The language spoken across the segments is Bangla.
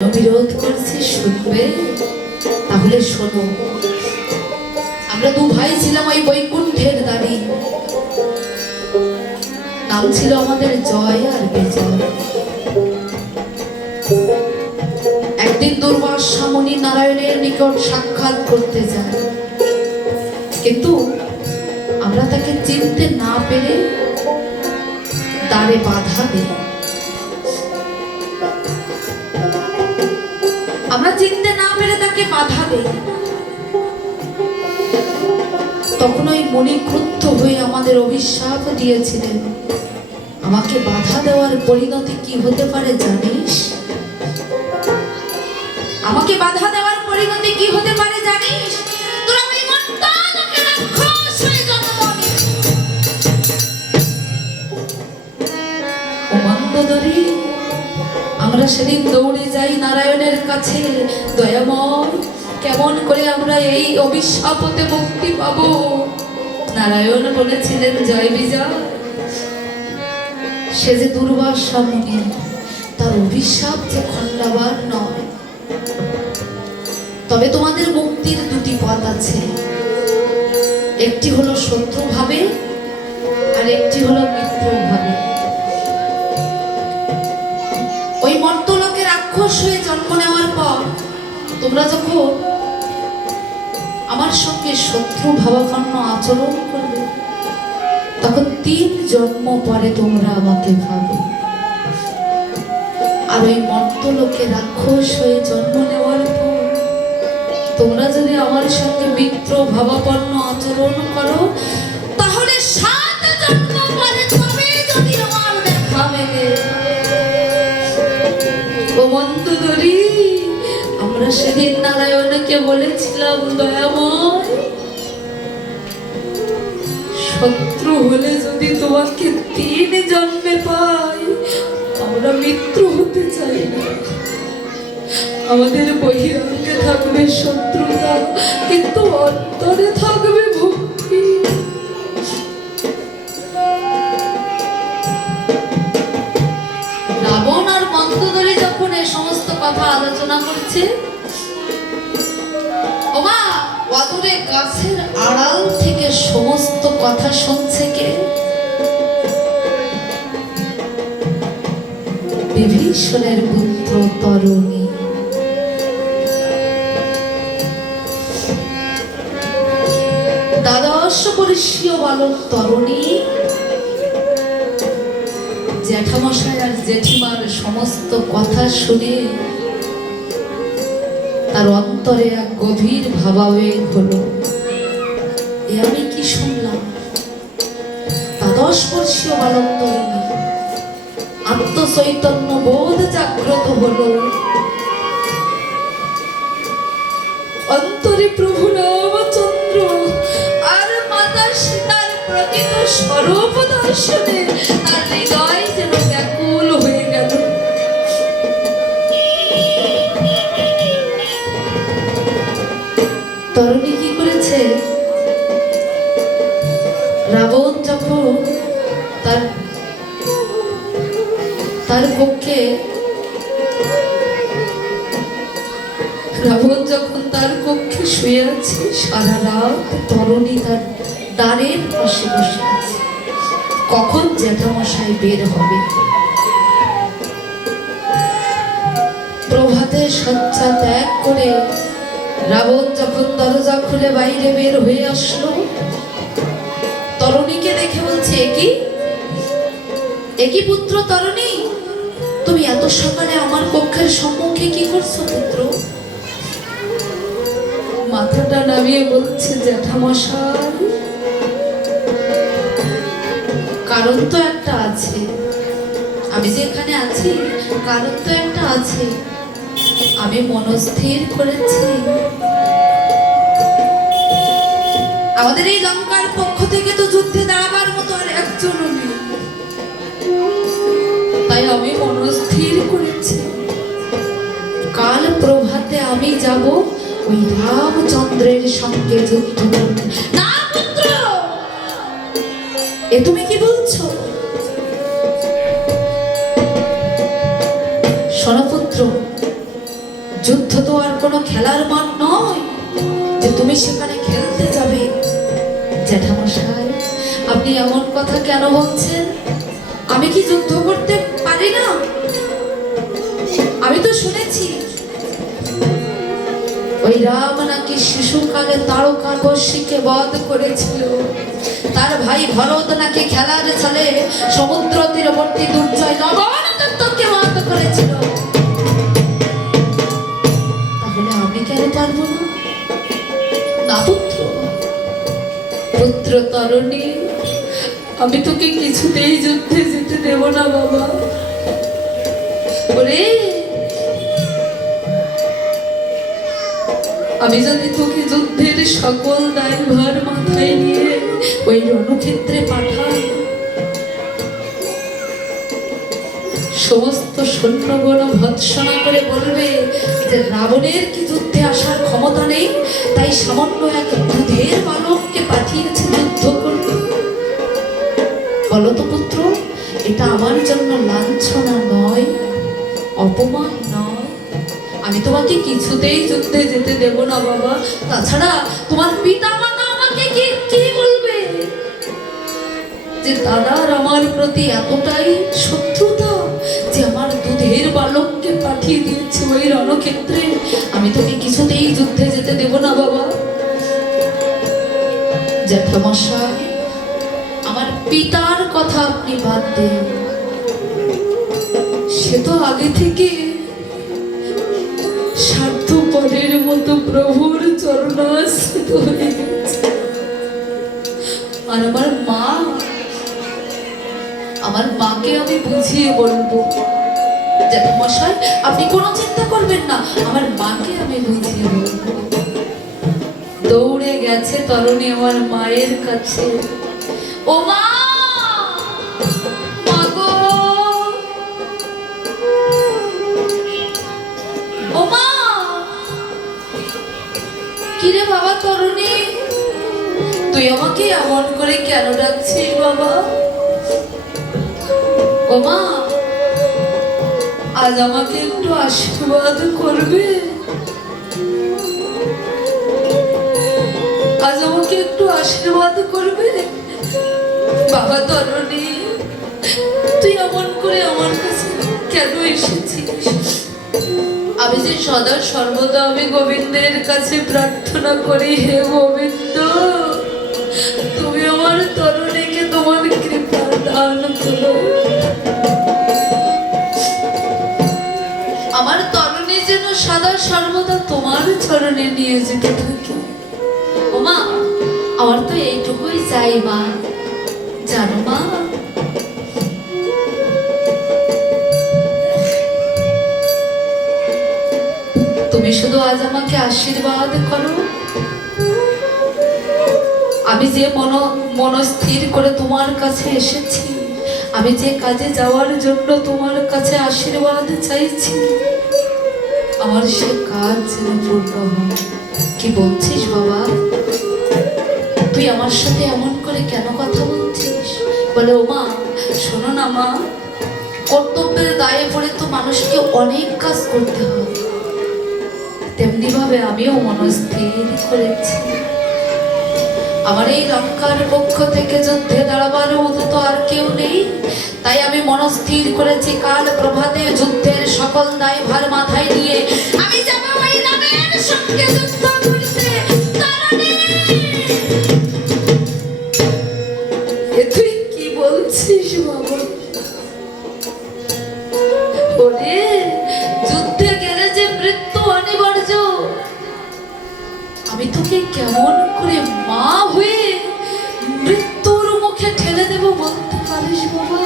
বিরোধ করছি শুনবে? তাহলে শোনো। আমরা দু ভাই ছিলাম ওই বৈকুণ্ঠের দাঁড়ি নাম ছিল আমাদের জয় আর বিজয়। একদিন দুর্বাস সামনি নারায়ণের নিকট সাক্ষাৎ করতে যায়। কিন্তু আমরা তাকে চিনতে না পেরে দ্বারে বাধা দিই তাকে বাধা দেই। তখন ওই মণি ক্রুদ্ধ হয়ে আমাদের অভিশাপ দিয়েছিলেন। আমাকে বাধা দেওয়ার পরিণতি কি হতে পারে জানিস? আমাকে বাধা দেওয়ার পরিণতি কি হতে পারে জানিস। ও আমরা সেদিন দৌড়ে যাই নারায়ণের কাছে। দয়াময়, কেমন করে আমরা এই অভিশাপ হতে মুক্তি পাব? নারায়ণ বলেছিলেন, জয় বিজয়। সে যে দুর্বাসা মুনি তার অভিশাপ যে খণ্ডাবার নয়। তবে তোমাদের মুক্তির দুটি পথ আছে। একটি হলো শত্রুভাবে আর একটি হলো মিত্র রাক্ষস হয়ে জন্ম নেওয়ার পর তোমরা যখন আমার সঙ্গে শত্রু ভাবাপন্ন আচরণ করবে, তখন তিন জন্ম পরে তোমরা আমাকে ভাবে। আর ওই মর্তলোকে রাক্ষস হয়ে জন্ম নেওয়ার পর তোমরা যদি আমার সঙ্গে মিত্র ভাবাপন্ন আচরণ করো, তাহলে সাত সেদিন নারায়ণকে বলেছিলাম দয়াময় শত্রু হলে যদি তোমাকে তিন জন্মে পাই, আমরা মিত্র হতে চাই না। আমাদের বহিরঙ্গে থাকবে শত্রুতা, কিন্তু অন্তরে থাকবে ভক্তি। রাবণ আর মন্দোদরি যখন এ সমস্ত কথা আলোচনা করছে আড়াল থেকে সমস্ত কথা শুনছে কে? বিভীষণের পুত্র তরুণী। বালক তরুণী, জ্যাঠামশাই জেঠিমার সমস্ত কথা শুনে তার অন্তরে এক গভীর ভাবাবেগ হলো। আত্মচৈতন্য বোধ জাগ্রত হল। অন্তরে প্রভু রামচন্দ্র আর মাতা সীতার প্রকৃত স্বরূপ দর্শনে তার হৃদয় যেন শুয়ে আছে, সারা রাত তরণী তার দ্বারের পাশে বসে আছে। কখন জ্যাঠামশাই বের হবে? প্রভাতে শয্যা ত্যাগ করে রাবণ যখন দরজা খুলে বাইরে বের হয়ে আসলো, তরণীকে দেখে বলছে কি? একই পুত্র তরণী? তুমি এত সকালে আমার কক্ষের সম্মুখে কি করছ পুত্র? মাথাটা নামিয়ে বলছে, জ্যাঠামশাই, কারণ তো একটা আছে। আমি যে এখানে আছি, কারণ তো একটা আছে। আমি মনস্থির করেছি। আমাদের এই লঙ্কার পক্ষ থেকে তো যুদ্ধে দাঁড়াবার মতো আর একজনও নেই। তাই আমি মনস্থির করেছি। কাল প্রভাতে আমি যাব ওই রামচন্দ্রের সঙ্গে যুদ্ধ না, পুত্র! এ তুমি কি বলছো? শোনো যুদ্ধ তো আর কোনো খেলার মাঠ নয় যে তুমি সেখানে খেলতে যাবে। জ্যাঠামশাই, আপনি এমন কথা কেন বলছেন? আমি কি যুদ্ধ করতে পারি না? ওই রাম নাকি শিশুকালে তারকা বর্ষিকে বধ করেছিল। তার ভাই ভরত নাকি খেলার ছলে সমুদ্র তীরবর্তী দুর্জয় লবণ দত্তকে বধ করেছিল। তাহলে আমি কেন পারব না? পুত্র। পুত্র তরণী, আমি তোকে কিছুতেই যুদ্ধে যেতে দেব না বাবা। ওরে আমি যদি তোকে যুদ্ধের সকল দায়ভার মাথায় নিয়ে ওই রণক্ষেত্রে পাঠাই। সমস্ত সৈন্যগণ ভৎসনা করে বলবে যে রাবণের কি যুদ্ধে আসার ক্ষমতা নেই, তাই সামান্য এক দুধের বালককে পাঠিয়েছে যুদ্ধ করতে। বলতো পুত্র, এটা আমার জন্য লাঞ্ছনা নয়, অপমান নয়। আমি তোমাকে কিছুতেই যুদ্ধে যেতে দেব না। বাবা। তাছাড়া তোমার পিতা মাতা আমাকে কি কি বলবে? যে দাদার আমার প্রতি এতটাই শত্রুতা যে আমার দুধের বালককে পাঠিয়ে দিয়েছে ওই রণক্ষেত্রে, আমি তোকে কিছুতেই যুদ্ধে যেতে দেব না বাবা। জ্যাঠামশাই, আমার পিতার কথা আপনি বাদ দেন। সে তো আগে থেকে প্রভুর হয়ে আর আমার মা, আমার মাকে আমি বুঝিয়ে বলব। মশাই, আপনি কোনো চিন্তা করবেন না, আমার মাকে আমি বুঝিয়ে বলব। দৌড়ে গেছে তরুণী আমার মায়ের কাছে। ও মা কিরে বাবা তরুণী, তুই আমাকে এমন করে কেন ডাকছিস বাবা? ও মা, আজ আমাকে একটু আশীর্বাদ করবে? আজ আমাকে একটু আশীর্বাদ করবে? বাবা তরণী, তুই এমন করে আমার কাছে কেন এসেছিস? যে সদা সর্বদা আমি গোবিন্দের কাছে প্রার্থনা করি, হে গোবিন্দ। তুমি আমার তরুণীকে তোমার কৃপা দান করো। আমার তরুণী যেন সদা সর্বদা তোমার চরণে নিয়ে যেতে থাকে। ও মা আমার তো এইটুকুই চাই, মা। জানো, মা তুমি শুধু আজ আমাকে আশীর্বাদ করো। আমি যে মন মনস্থির করে তোমার কাছে এসেছি, আমি যে কাজে যাওয়ার জন্য তোমার কাছে আশীর্বাদ চাইছি আমার সে কাজ যেন পূর্ণ হয় কি বলছিস বাবা? তুই আমার সাথে এমন করে কেন কথা বলছিস? বলে ও মা শোনো না মা, কর্তব্যের দায়ে পড়ে তো মানুষকে অনেক কাজ করতে হয় তেমনি ভাবে আমিও মনস্থির করেছি। আমার এই লঙ্কার পক্ষ থেকে যুদ্ধে দাঁড়াবার মতো তো আর কেউ নেই। তাই আমি মনস্থির করেছি কাল প্রভাতে যুদ্ধের সকল দায়ভার মাথায় নিয়ে। আমি যুদ্ধ করতে। তুই কি বলছিস, বাবা? কেমন করে মা হয়ে মৃত্যুর মুখে ঠেলে দেব বলতে পারিস বাবা?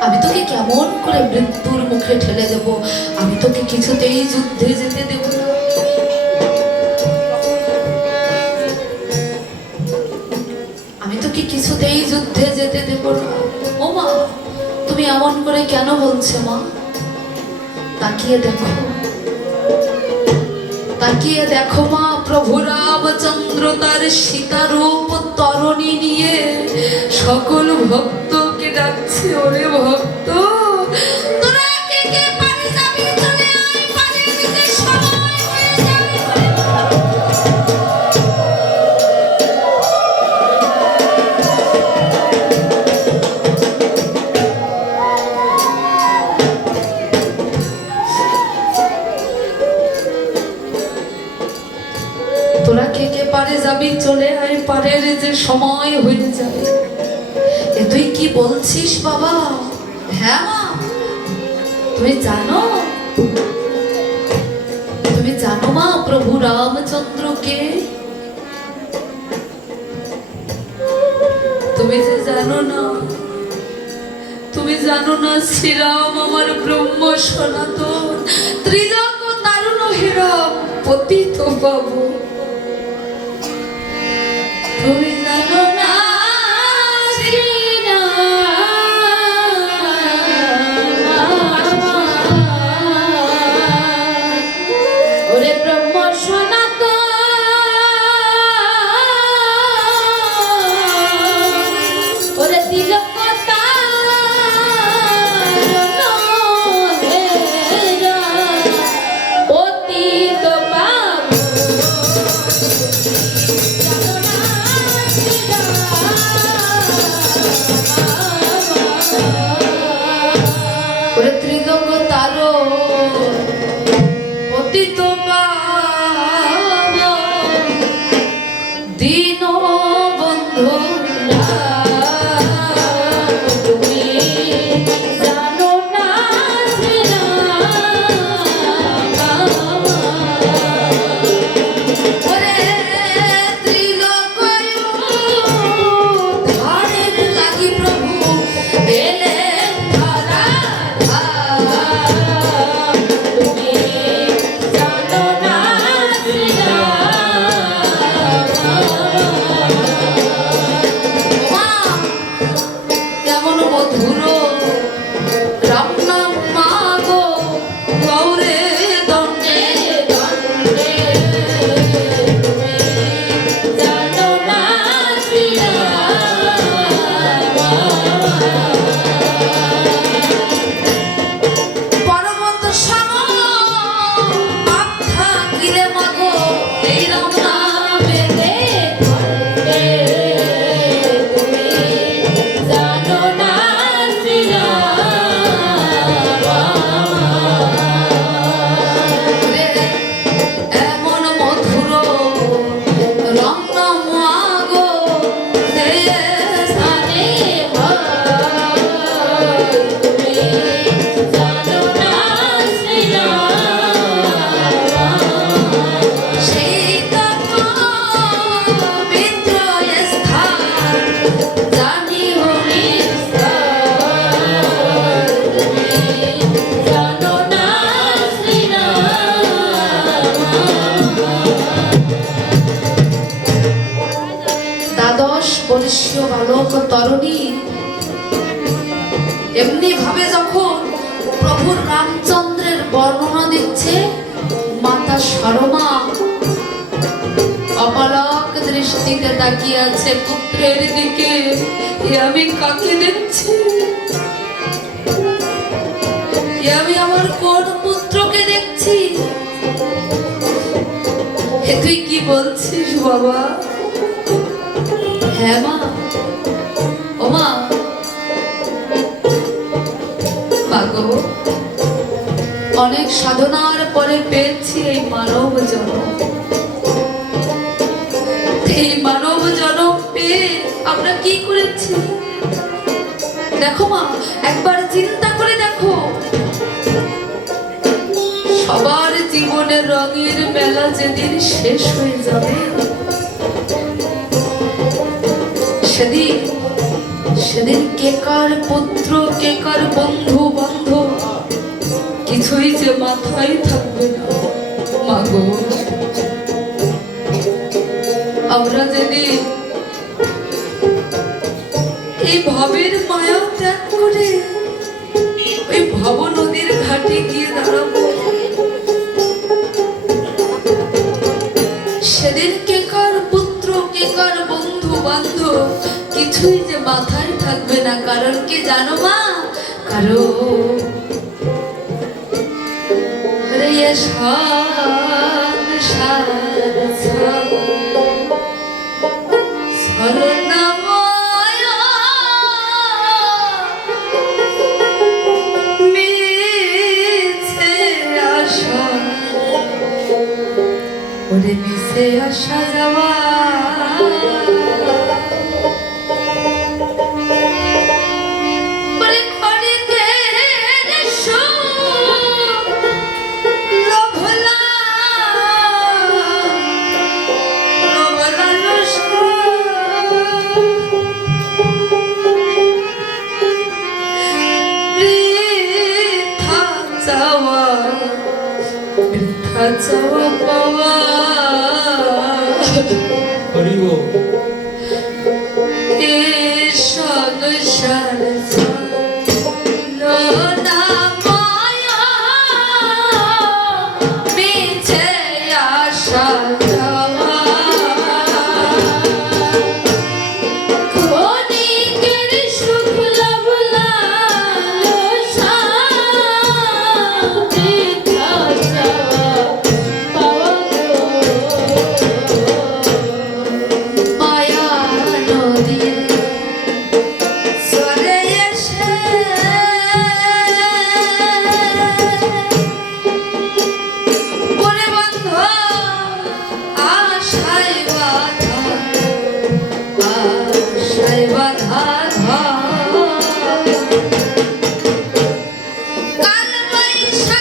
আমি তোকে কেমন করে মৃত্যুর মুখে ঠেলে দেব? আমি তোকে কিছুতেই যুদ্ধে যেতে দেব না। আমি তোকে কিছুতেই যুদ্ধে যেতে দেব না। ও মা, তুমি এমন করে কেন বলছো মা? তাকিয়ে দেখো। তাকিয়ে দেখো মা প্রভু রামচন্দ্র তার সীতারূপ তরণী নিয়ে। সকল ভক্তকে ডাকছে ওরে ভক্ত। বলছিস বাবা? হ্যাঁ মা। তুমি জানো? তুমি জানো মা প্রভু রামচন্দ্রকে? তুমি যে জানো না, তুমি জানো না শ্রীরাম আমার ব্রহ্ম সনাতন, ত্রিলোক তারুণ হেরাম পতিত বাবু। তুমি জানো তাকিয়ে পুত্রের দিকে। আমি কাকে দেখছি? আমি আমার কোন পুত্রকে দেখছি? এ তুই কি বলছিস বাবা? হ্যাঁ মা। ও মা। অনেক সাধনার পরে পেয়েছি এই মানব জন্ম। এই মানব জন্ম পেয়ে আমরা কি করেছি? দেখো মা, একবার চিন্তা করে দেখো। সবার জীবনের রঙের মেলা যেদিন শেষ হয়ে যাবে, সেদিন সেদিন কে কার পুত্র, কে কার বন্ধু, বান্ধব, কিছুই যে মাথায় থাকবে না। মাগো আমরা যেদিন এই ভবের মায়া ত্যাগ করে ওই ভব নদীর ঘাটে গিয়ে দাঁড়াবো। সেদিন কে কার পুত্র, কে কার বন্ধু, বান্ধব, কিছুই যে মাথায় থাকবে না। কারণ কি জানো মা? কারণ রে সংসার Hare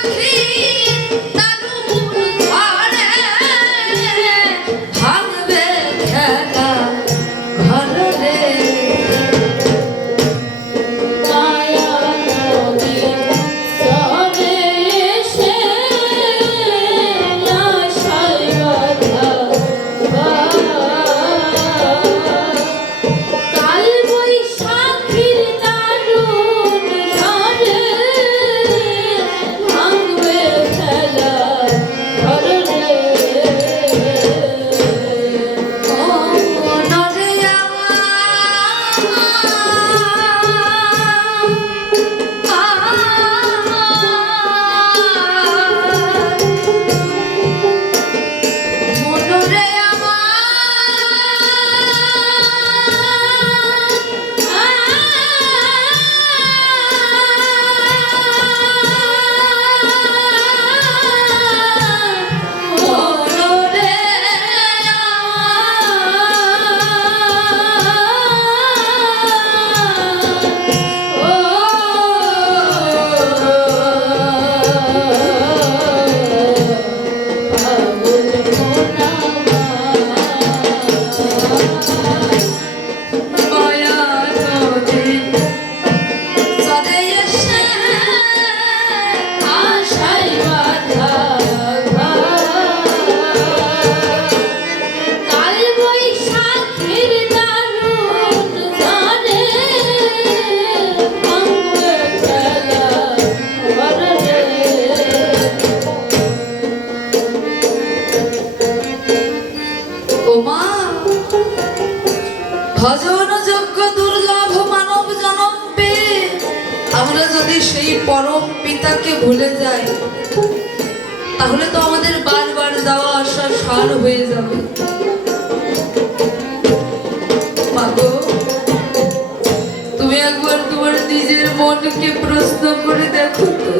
Hungry. ভুলে যাই। তাহলে তো আমাদের বারবার যাওয়া আসা সার হয়ে যাবে। তুমি একবার তোমার নিজের মনকে প্রশ্ন করে দেখো তো।